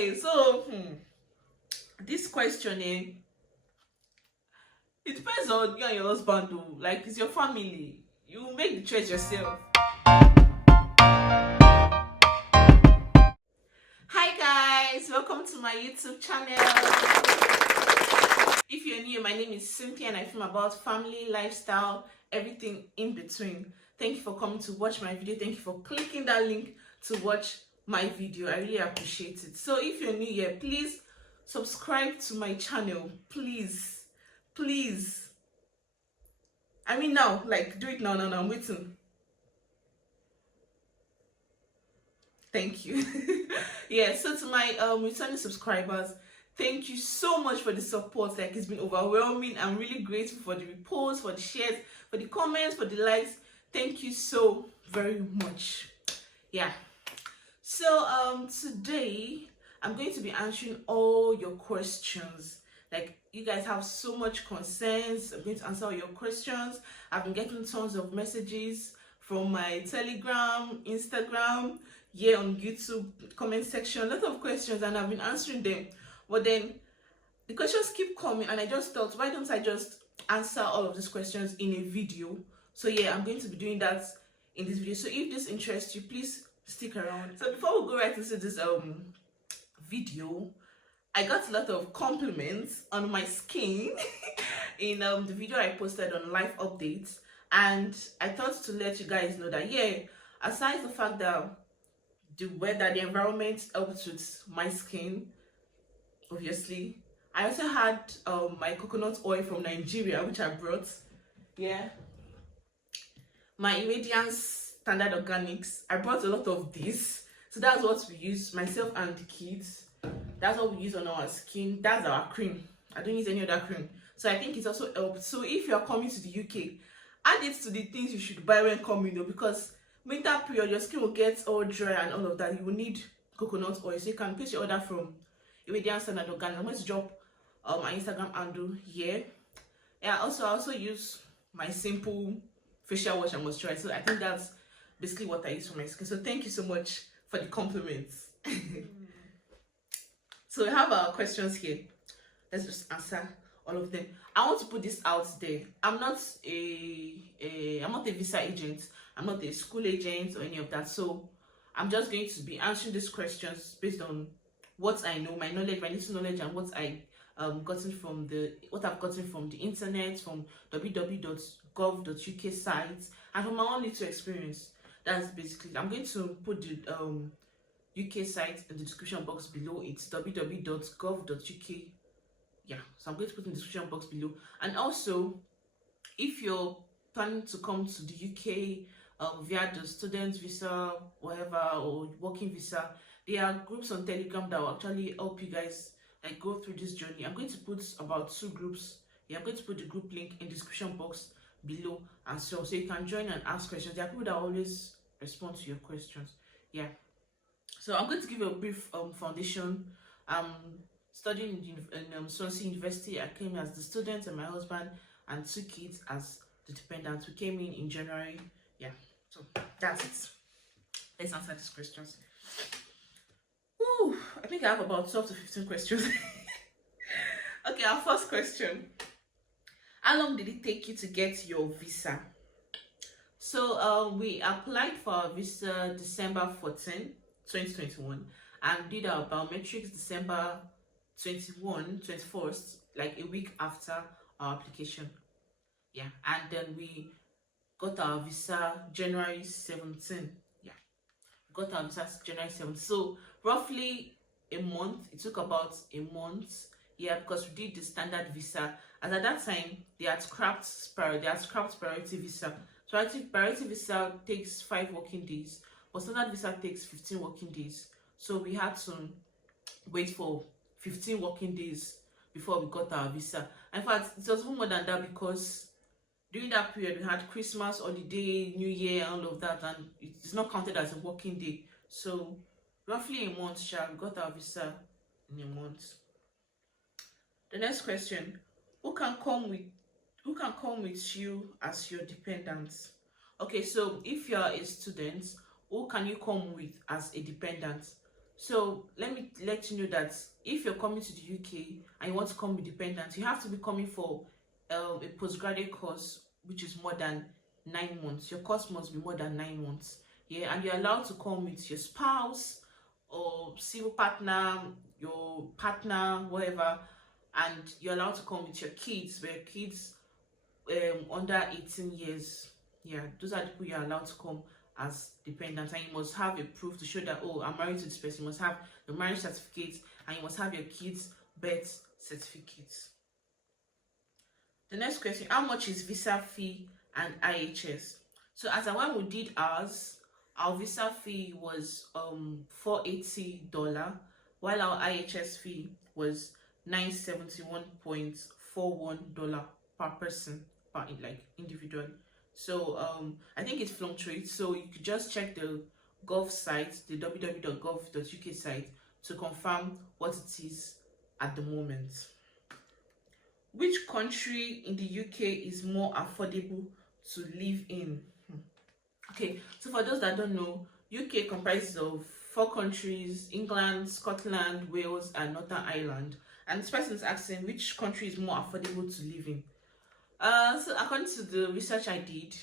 Okay, so this question, it depends on you and your husband, though. Like, it's your family. You make the choice yourself. Hi guys, welcome to my YouTube channel. If you're new, my name is Cynthia and I film about family, lifestyle, everything in between. Thank you for coming to watch my video. Thank you for clicking that link to watch my video. I really appreciate it. So if you're new here, please subscribe to my channel. Please. I mean now, like, do it now. I'm waiting. Thank you. Yeah, so to my returning subscribers, thank you so much for the support. Like, it's been overwhelming. I'm really grateful for the reposts, for the shares, for the comments, for the likes. Thank you so very much. Yeah, so today I'm going to be answering all your questions. Like, you guys have so much concerns. I'm going to answer all your questions. I've been getting tons of messages from my Telegram, Instagram, on YouTube comment section, a lot of questions, and I've been answering them. But then the questions keep coming, and I just thought, why don't I just answer all of these questions in a video? So yeah, I'm going to be doing that in this video. So if this interests you, please stick around. So before we go right into this video, I got a lot of compliments on my skin in the video I posted on life updates, and I thought to let you guys know that aside the fact that the weather, the environment helped with my skin, obviously, I also had my coconut oil from Nigeria, which I brought. My ingredients, standard organics. I brought a lot of this, so that's what we use, myself and the kids. That's what we use on our skin. That's our cream. I don't use any other cream, so I think it also helped. So if you are coming to the UK, add it to the things you should buy when coming, though, because winter period your skin will get all dry and all of that. You will need coconut oil, so you can place your order from Egbidi Standard Organic. I'm going to drop my Instagram handle here. I also use my simple facial wash and moisturizer. So I think that's basically what I use for my skin. So thank you so much for the compliments. So we have our questions here. Let's just answer all of them. I want to put this out there. I'm not a visa agent. I'm not a school agent or any of that. So I'm just going to be answering these questions based on what I know, my knowledge, my little knowledge, and what I've gotten from the internet, from www.gov.uk sites, and from my own little experience. That's basically. I'm going to put the UK site in the description box below. It's www.gov.uk. So I'm going to put in the description box below. And also, if you're planning to come to the UK via the student visa, whatever, or working visa, there are groups on Telegram that will actually help you guys like go through this journey. I'm going to put about 2 groups. I'm going to put the group link in the description box below and so you can join and ask questions. There are people that always respond to your questions. So I'm going to give you a brief foundation. Studying in Swansea University. I came as the student and my husband and 2 kids as the dependents. We came in January. So that's it. Let's answer these questions. I think I have about 12 to 15 questions. Okay, our first question. How long did it take you to get your visa? So we applied for our visa December 14, 2021, and did our biometrics December 21st, like a week after our application. And then we got our visa January 17. Got our visa January 17. So roughly a month. It took about a month. Because we did the standard visa. And at that time, they had scrapped priority visa. So priority visa takes 5 working days, but standard visa takes 15 working days. So we had to wait for 15 working days before we got our visa. In fact, it was more than that, because during that period we had Christmas holiday, New Year, and all of that, and it's not counted as a working day. So roughly a month, we got our visa in a month. The next question: who can come with you as your dependent? Okay, so if you are a student, who can you come with as a dependent? So let me let you know that if you're coming to the UK and you want to come with dependents, you have to be coming for a postgraduate course which is more than 9 months. Your course must be more than 9 months. Yeah, and you're allowed to come with your spouse or civil partner, your partner, whatever, and you're allowed to come with your kids, where kids under 18 years. Yeah, those are the people you're allowed to come as dependents, and you must have a proof to show that, oh, I'm married to this person. You must have the marriage certificate, and you must have your kids' birth certificates. The next question: how much is visa fee and IHS? So as and when we did ours, our visa fee was $480, while our IHS fee was $971.41 per person, per like individual. So I think it fluctuates. So you could just check the gov site, the www.gov.uk site, to confirm what it is at the moment. Which country in the UK is more affordable to live in? Okay, so for those that don't know, UK comprises of 4 countries: England, Scotland, Wales, and Northern Ireland. And this person is asking which country is more affordable to live in. So according to the research I did,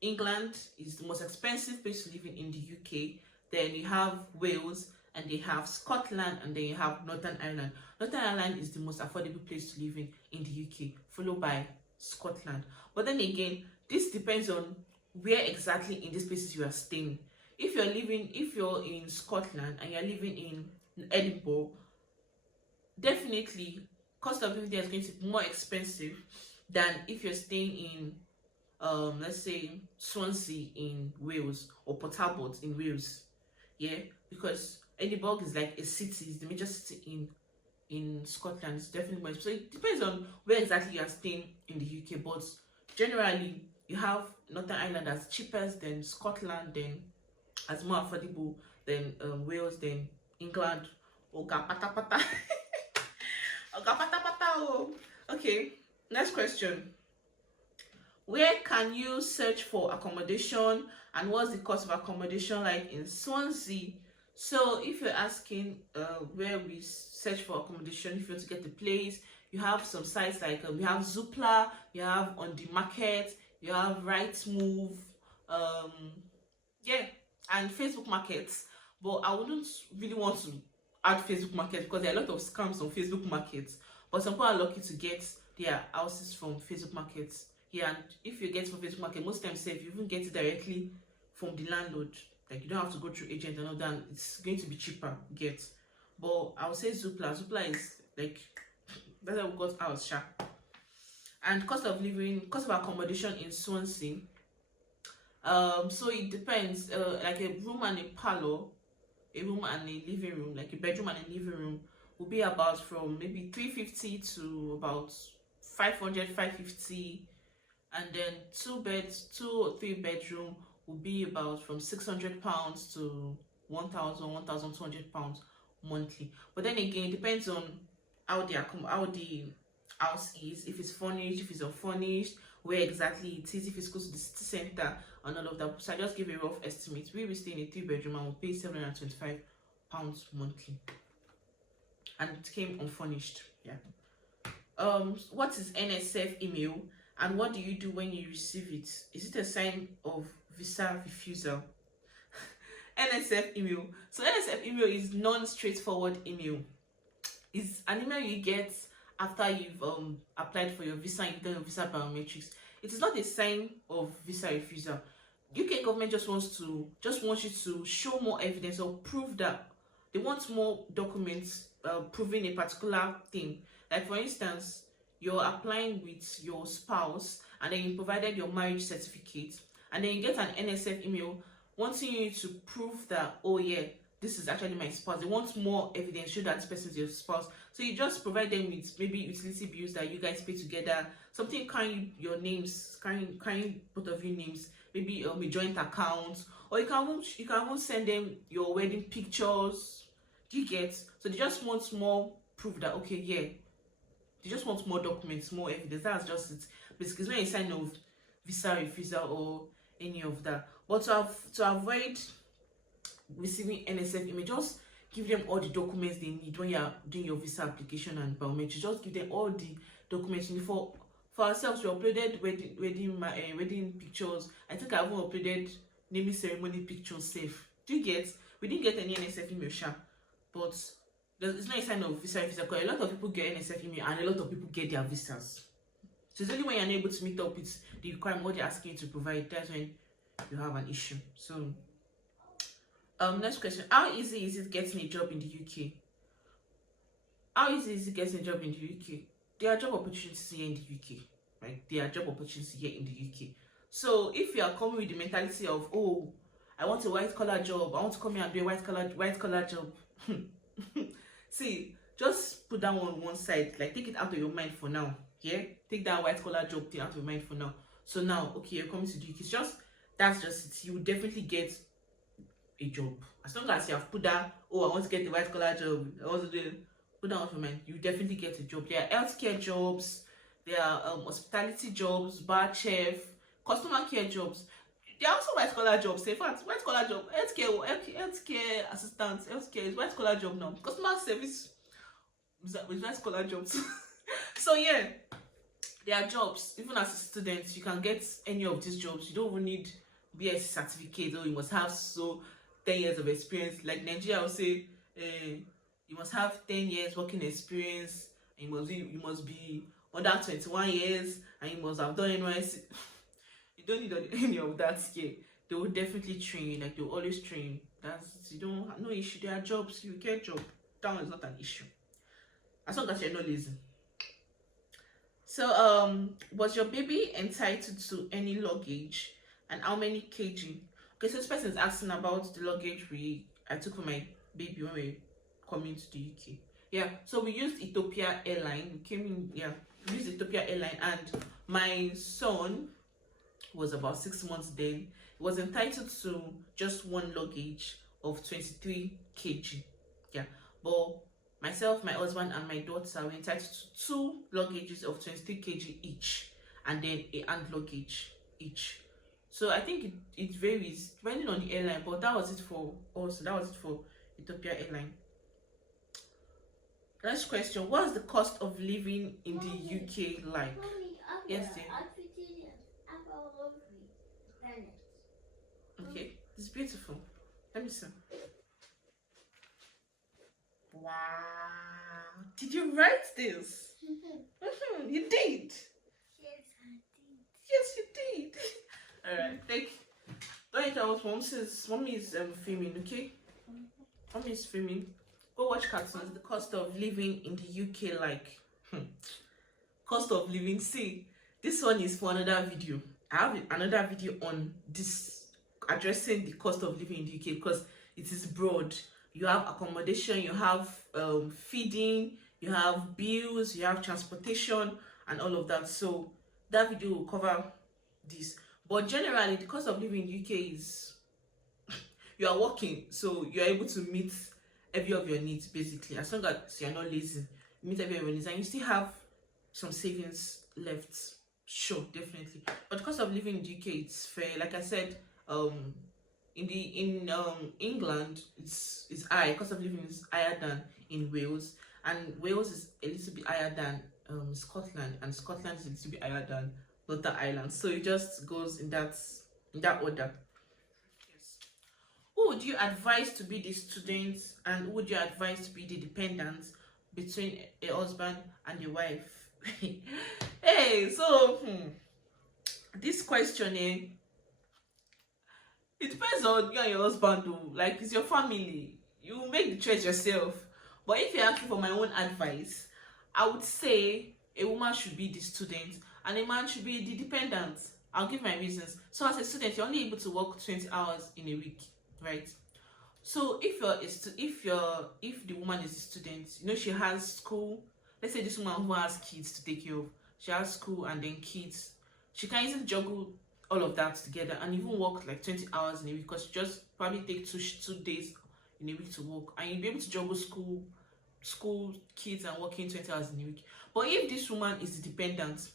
England is the most expensive place to live in the UK. Then you have Wales, and they have Scotland, and then you have Northern Ireland. Northern Ireland is the most affordable place to live in the UK, followed by Scotland. But then again, this depends on where exactly in these places you are staying. If you're in Scotland and you're living in Edinburgh, definitely cost of living there is going to be more expensive than if you're staying in let's say Swansea in Wales, or Port Talbot in Wales. Yeah, because Edinburgh is like a city, it's the major city in Scotland. It's definitely more. So it depends on where exactly you are staying in the UK, but generally you have Northern Ireland as cheapest, then Scotland, then as more affordable, then Wales, then England. Oga pata pata. Oga pata pata. Oh. Okay, next question. Where can you search for accommodation, and what's the cost of accommodation like in Swansea? So if you're asking where we search for accommodation, if you want to get the place, you have some sites like we have Zoopla, you have On the Market, you have Rightmove, yeah, and Facebook Markets. But I wouldn't really want to add Facebook Market because there are a lot of scams on Facebook Markets. But some people are lucky to get their houses from Facebook Markets. Yeah, and if you get from Facebook Market, most times say if you even get it directly from the landlord, like you don't have to go through agent and all that, it's going to be cheaper get. But I would say Zoopla. Zoopla is like, that's how we got ours, sha. And cost of accommodation in Swansea. So it depends. Like a room and a parlor, a room and a living room, like a bedroom and a living room, will be about from maybe 350 to about 500, 550. And then 2 or 3 bedroom will be about from £600 to 1,000, 1,200 pounds monthly. But then again, it depends on how the house is, if it's furnished, if it's unfurnished, where exactly it is, if it's close to the city center, and all of that. So I just give a rough estimate. We will stay in a 3 bedroom and we'll pay £725 monthly, and it came unfurnished. Yeah. What is NSF email, and what do you do when you receive it? Is it a sign of visa refusal? NSF email. So NSF email is non-straightforward email. It's an email you get after you've applied for your visa and you've done your visa biometrics. It is not a sign of visa refusal. UK government just wants you to show more evidence or prove that they want more documents proving a particular thing. Like for instance, you're applying with your spouse and then you provided your marriage certificate, and then you get an NSF email wanting you to prove that, oh yeah, this is actually my spouse. They want more evidence, show that this person is your spouse. So you just provide them with maybe utility bills that you guys pay together, something carrying your names, carrying both of your names, maybe a joint account, or you can even send them your wedding pictures. Do you get? So they just want more proof that, okay, yeah, they just want more documents, more evidence. That's just it. Basically, it's not a sign of visa refusal or any of that. But to avoid receiving NSF email, just give them all the documents they need when you're doing your visa application and biometrics. Just give them all the documents you need. For ourselves, we uploaded wedding pictures. I think I even uploaded naming ceremony pictures safe. Do you get? We didn't get any NSF email, sure, but it's not a sign of visa because a lot of people get NSF email and a lot of people get their visas. So it's only when you're unable to meet up with the requirement what they're asking you to provide, that's when you have an issue. So next question: how easy is it getting a job in the UK? How easy is it getting a job in the UK? There are job opportunities here in the UK, right? There are job opportunities here in the UK. So if you are coming with the mentality of, oh, I want a white collar job, I want to come here and do a white collar job, see, just put that one side, like take it out of your mind for now. Yeah, take that white collar job thing out of your mind for now. So now, okay, you're coming to the UK. It's just that's just it. You will definitely get a job as long as you have put that. Oh, I want to get the white collar job. I want to do. Put that out of your mind. You definitely get a job. There are healthcare jobs. There are hospitality jobs, bar chef, customer care jobs. There are also white collar jobs. In fact, white collar job, healthcare assistants, healthcare is white collar job now. Customer service is white collar jobs. So yeah, there are jobs. Even as a student, you can get any of these jobs. You don't even need BSc certificate, or you must have 10 years of experience. Like Nigeria, I would say, you must have 10 years working experience. And you must be under 21 years, and you must have done NYC. You don't need any of that here. They will definitely train you. Like they will always train. You don't have no issue. There are jobs. You get job. That one is not an issue. As long as you're not lazy. So was your baby entitled to any luggage, and how many kg? Okay, so this person is asking about the luggage I took for my baby when we coming to the UK. Yeah, so we used Ethiopia Airline. We used Ethiopia Airline, and my son was about 6 months then. He was entitled to just one luggage of 23 kg. Yeah, but myself, my husband, and my daughter were entitled to 2 luggages of 23 kg each, and then a hand luggage each. So I think it varies depending on the airline, but that was it for us. That was it for Ethiopia Airline. Next question: what's the cost of living in the UK like? Yes, dear. Okay, it's beautiful. Let me see. Wow. Did you write this? You did? Yes, I did. Yes, you did. Alright, thank you. Don't eat what mom says. Mommy is filming, okay? Mommy is filming. Go watch cartoons. The cost of living in the UK like. Cost of living. See, this one is for another video. I have another video on this, addressing the cost of living in the UK, because it is broad. You have accommodation, you have feeding, you have bills, you have transportation, and all of that. So that video will cover this. But generally, the cost of living in the UK is you are working, so you are able to meet every of your needs basically. As long as you are not lazy, you meet every of your needs, and you still have some savings left. Sure, definitely. But the cost of living in the UK, it's fair. Like I said, in England, it's high. Cost of living is higher than in Wales, and Wales is a little bit higher than Scotland, and Scotland is a little bit higher than Northern Ireland. So it just goes in that order. Yes. Who would you advise to be the student, and who would you advise to be the dependent between a husband and a wife? Hey, so this question, it depends on you and your husband though. Like, it's your family, you make the choice yourself. But if you're asking for my own advice, I would say a woman should be the student and a man should be the dependent. I'll give my reasons. So as a student, you're only able to work 20 hours in a week, right? So if the woman is a student, you know, she has school. Let's say this woman who has kids to take care of, she has school and then kids. She can easily juggle all of that together and even work like 20 hours in a week, because she just probably take two days in a week to work, and you'll be able to juggle school, kids, and working 20 hours in a week. But if this woman is the dependent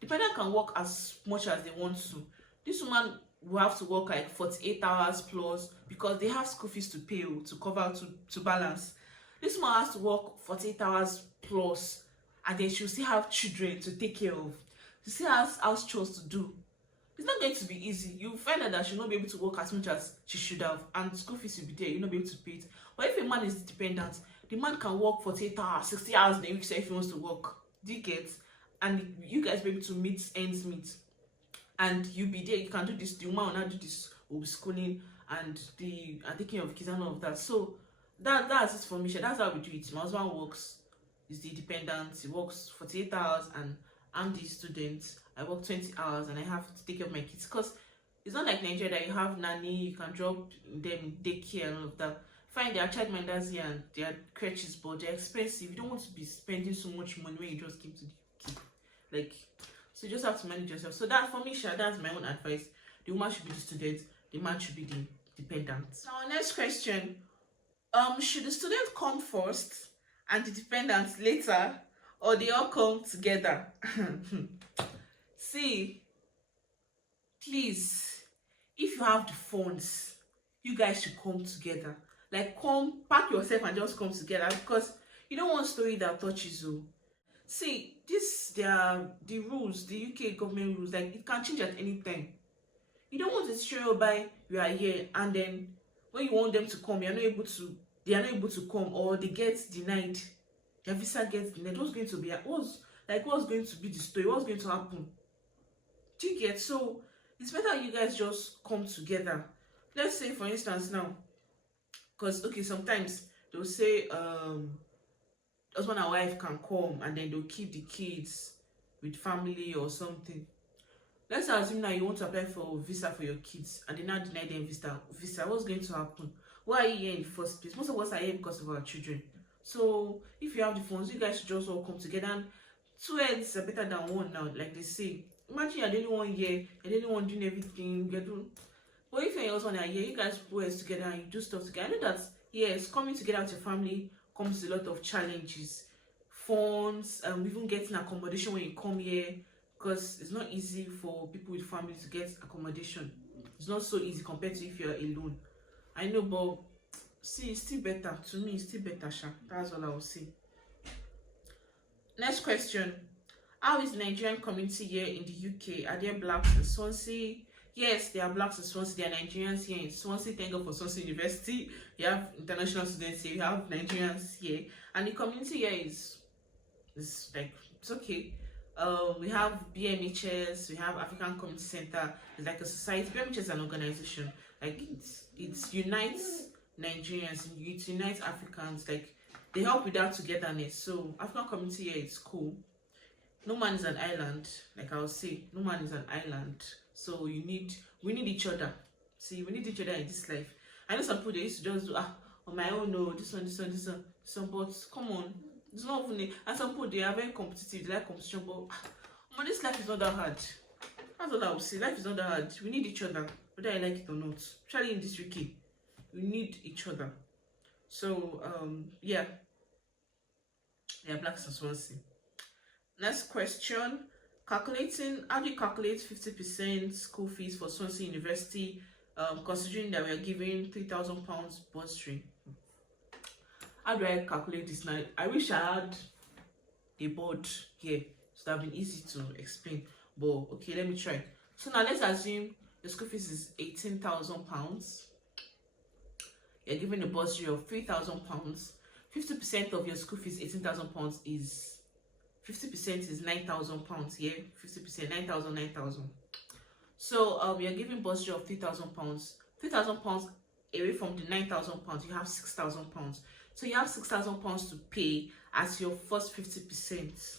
can work as much as they want to. This woman will have to work like 48 hours plus because they have school fees to pay to cover to balance. This one has to work 48 hours plus, and then she'll still have children to take care of. She still has house chores to do. It's not going to be easy. You find out that she'll not be able to work as much as she should have, and school fees will be there. You'll not be able to pay it. But if a man is dependent, the man can work 48 hours, 60 hours in a week, so if he wants to work. Do you get? And you guys be able to meet ends meet. And you be there, you can do this, the woman will not do this, will be schooling and taking care of kids and all of that. So that's it for me. That's how we do it. My husband works, is the dependent, he works 48 hours, and I'm the student. I work 20 hours and I have to take care of my kids. Because it's not like Nigeria that you have nanny, you can drop them in daycare and all of that. Fine, there are childminders here and there are crutches, but they're expensive. You don't want to be spending so much money when you just came to the kid. Like, so you just have to manage yourself. So that for me, that's my own advice. The woman should be the student, the man should be the dependent. Now, next question. Should the student come first and the dependent later, or they all come together? See, please, if you have the funds, you guys should come together. Like, come, pack yourself and just come together, because you don't want a story that touches you. See, they are the rules, the UK government rules, like it can change at any time. You don't want to show by you are here and then when you want them to come, they are not able to come, or they get denied, their visa gets denied. What's going to be the story? What's going to happen? Do you get? So it's better you guys just come together. Let's say for instance now, because okay, sometimes they'll say husband and wife can come and then they'll keep the kids with family or something. Let's assume now you want to apply for a visa for your kids and they now deny them visa. What's going to happen? Why are you here in the first place? Most of us are here because of our children. So if you have the funds, you guys should just all come together, and two heads are better than one now, like they say. Imagine you're the only one here, you're the only one doing everything, but if you're also here, you guys put heads together and you do stuff together. I know that yes, coming together with your family comes with a lot of challenges, funds, even getting accommodation when you come here, because it's not easy for people with family to get accommodation. It's not so easy compared to if you're alone. I know, but see, it's still better. To me, it's still better, Sha. That's all I will say. Next question. How is the Nigerian community here in the UK? Are there blacks in Swansea? Yes, there are blacks in Swansea. There are Nigerians here in Swansea. Thank God for Swansea University. You have international students here. You have Nigerians here. And the community here is like, it's okay. We have BMHS. We have African Community Center. It's like a society. BMHS is an organization. Like, it unites Nigerians. It unites Africans. Like, they help with that togetherness. So, African community here is cool. No man is an island, like I will say. No man is an island. So we need each other. See, we need each other in this life. I know some people they used to just do on my own, no, this one, but come on, it's not even. And some people they are very competitive, they like competition, but this life is not that hard. That's all I will say. Life is not that hard. We need each other, whether I like it or not. Especially in this UK, we need each other. So yeah, blacks and Swansea. Next question. How do you calculate 50% school fees for Swansea University, considering that we are giving £3,000 bursary? How do I calculate this now? I wish I had a board here, so that would have been easy to explain. But okay, let me try. So now let's assume the school fees is £18,000. You're given a bursary of £3,000. 50% of your school fees, £18,000, is 50% is £9,000. Yeah, 50%, 9,000. So we are giving bursary of £3,000. £3,000 away from the £9,000, you have £6,000. So you have £6,000 to pay as your first 50%.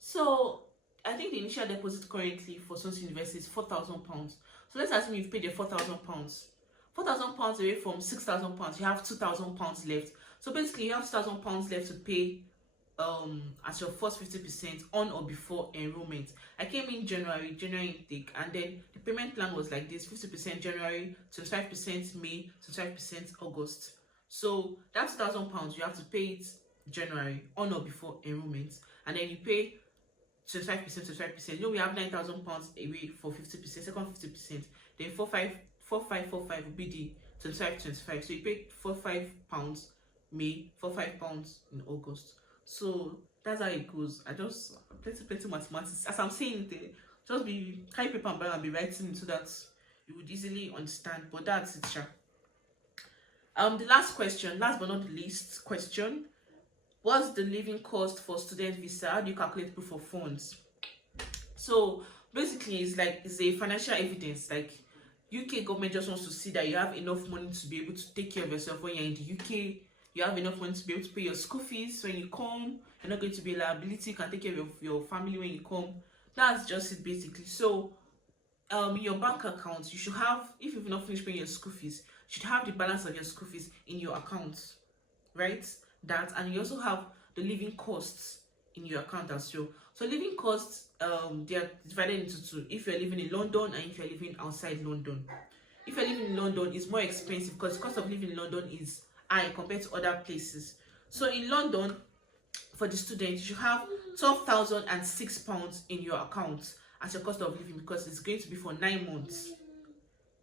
So I think the initial deposit currently for Swansea University is £4,000. So let's assume you've paid your £4,000. £4,000 away from £6,000, you have £2,000 left. So basically you have £2,000 left to pay as your first 50% on or before enrollment. I came in January intake, and then the payment plan was like this: 50% January, 25% May, 25% August. So that's £2,000. You have to pay it January on or before enrollment, and then you pay 25%, 25%. You know, we have £9,000 away for 50%, second 50%. Then 4545 will be the 25. So you pay £45 May, £45 in August. So that's how it goes. I just plenty mathematics. As I'm saying it, just be carry paper and pen and be writing it so that you would easily understand. But that's it, sha. The last but not the least question: what's the living cost for student visa? How do you calculate proof of funds? So basically, it's a financial evidence. Like, UK government just wants to see that you have enough money to be able to take care of yourself when you're in the UK. You have enough money to be able to pay your school fees when you come. You're not going to be a liability. You can take care of your family when you come. That's just it, basically. So your bank account, you should have, if you've not finished paying your school fees, you should have the balance of your school fees in your account, right? That, and you also have the living costs in your account as well. So living costs, they are divided into two: if you're living in London and if you're living outside London. If you're living in London, it's more expensive because the cost of living in London is high compared to other places. So in London, for the student, you should have £12,006 in your account as your cost of living, because it's going to be for 9 months.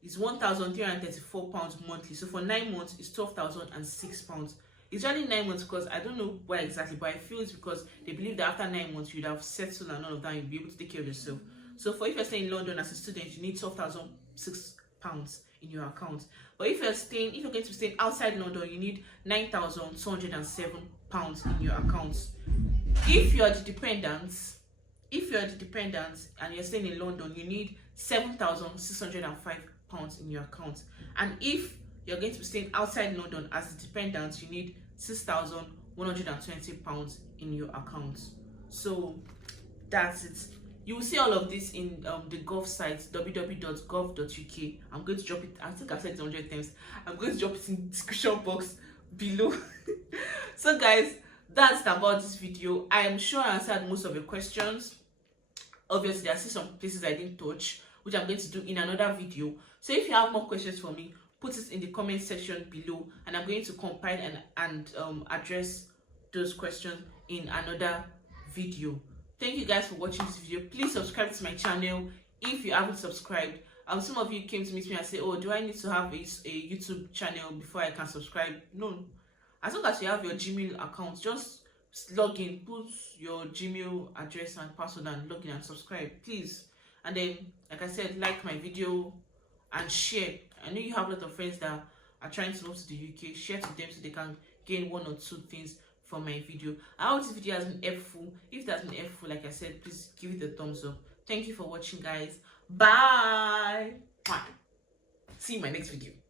It's £1,334 monthly. So for 9 months, it's £12,006. It's only 9 months because I don't know why exactly, but I feel it's because they believe that after 9 months you'd have settled and all of that, you'll be able to take care of yourself. So for if you're staying in London as a student, you need £12,006 in your account. But if you're going to be staying outside London, you need £9,207 in your account. If you're the dependent and you're staying in London, you need £7,605 in your account. And if you're going to be staying outside London as the dependent, you need £6,120 in your account. So that's it. You will see all of this in the Gov site, www.gov.uk. I'm going to drop it. I think I've said it 100 times. I'm going to drop it in the description box below. So guys, that's about this video. I am sure I answered most of your questions. Obviously, there are still some places I didn't touch, which I'm going to do in another video. So if you have more questions for me, put it in the comment section below, and I'm going to compile and address those questions in another video. Thank you guys for watching this video. Please subscribe to my channel if you haven't subscribed. Some of you came to meet me and say, oh, do I need to have a YouTube channel before I can subscribe? No. As long as you have your Gmail account, just log in, put your Gmail address and password and log in and subscribe, please. And then, like I said, like my video and share. I know you have a lot of friends that are trying to move to the UK. Share to them so they can gain 1 or 2 things from my video. I hope this video has been helpful. If it has been helpful, like I said, please give it a thumbs up. Thank you for watching, guys. Bye. See you in my next video.